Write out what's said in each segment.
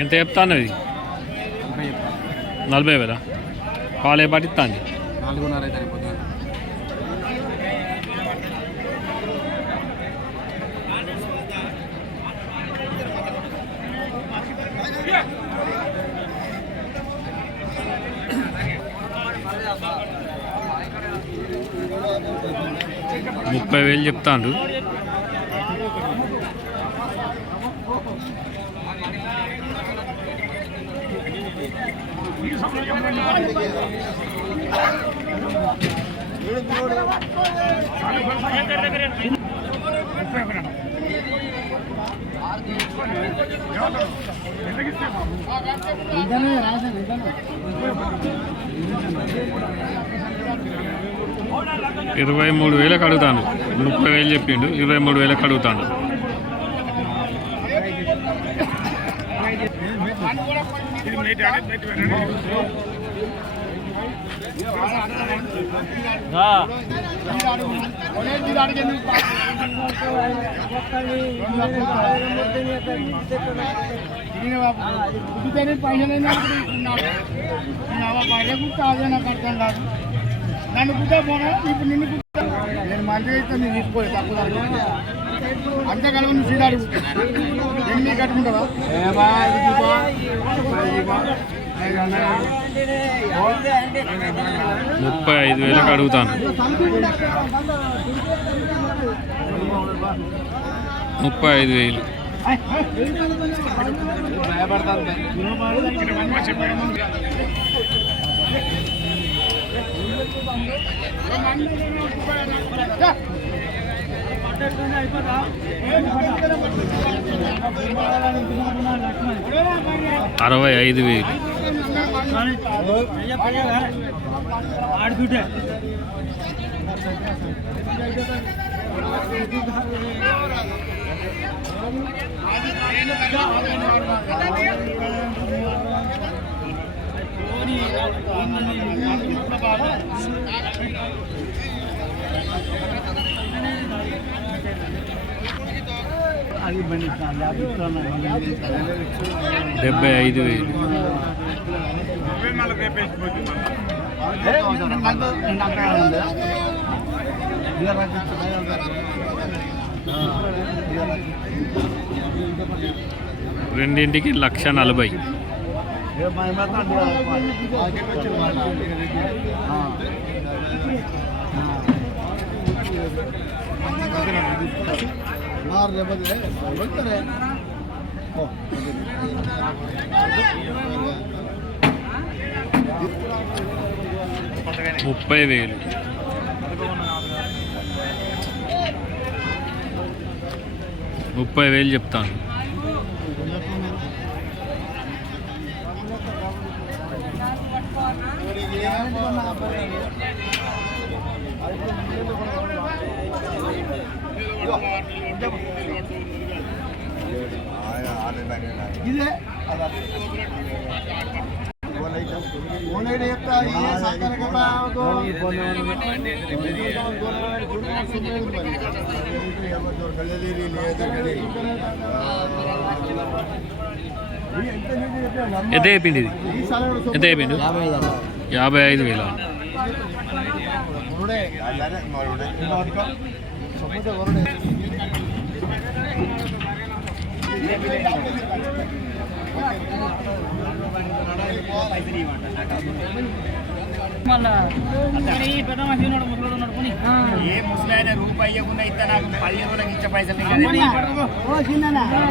ఎంత చెప్తాను ఇది 40,000 పాలు ఏ పట్టిస్తాను 4.5 అయితే అయిపోతుంది. ముప్పై వేలు చెప్తాండు. ఇరవై 23,000 అడుగుతాను. 30,000 చెప్పిండు, 23,000 అడుగుతాను. నన్ను కుట్టే పోనా ఇప్పుడు నిన్ను కుట్టా నేను మంచి అయితే నేను తీసుకోలేదు తక్కువ అంతే కలవ నువ్వు సీడాడు ఎన్ని కట్టుకుంటావా 35,000 అడుగుతాను. 35,000. అరవై 65,000. డెబ్బై 75,000. రెండింటికి 1,40,000. ముప్పై 30,000 చెప్తాను. ఎంత అయిపోయింది ఇది? ఎంత అయిపోయింది? 55,000. ఏ ముసలాయన రూపాయి ఇవ్వకుండా ఇస్తే నాకు 10 రోజులకి ఇచ్చే పైసలు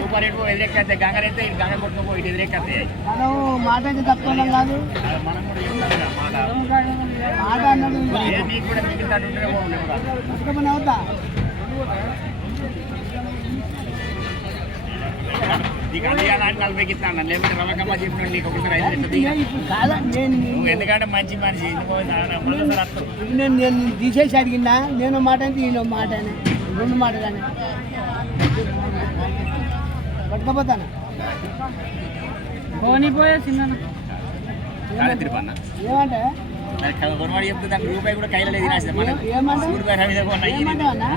రూపాయలు ఎటుకో ఎదురెక్కతే గంగరైతే ఇటు గంగ కొట్టుకోపో ఇటు ఎదురెక్కతే మాట తప్పడం కాదు. మనం కూడా నీకు కూడా మిగిలినట్టు అవుతా ఎందుకంటే మంచి మనిషి నేను తీసేసి అడిగినా నేను మాట అంటే ఈయన మాట రెండు మాట కానీ పట్టుకపోతాను పోనీపోయే చిన్న ఏమంటే కొనవాడు చెప్తే దానికి రూపాయి కూడా కైలో లేదు ఏమంటా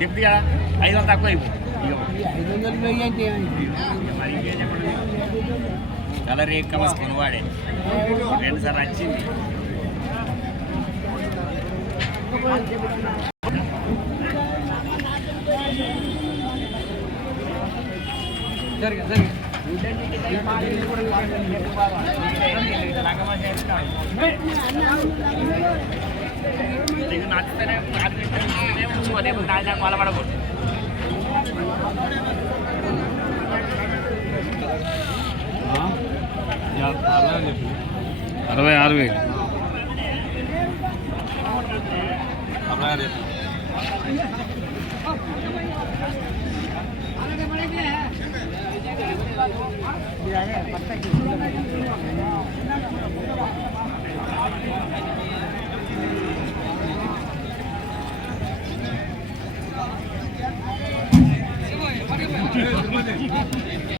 చెప్తే కదా 500 తక్కువ 500 అంటే కలర్ ఏ కమస్ కొనవాడే 2 సార్లు వచ్చింది. అరవై ఆరు వేలు.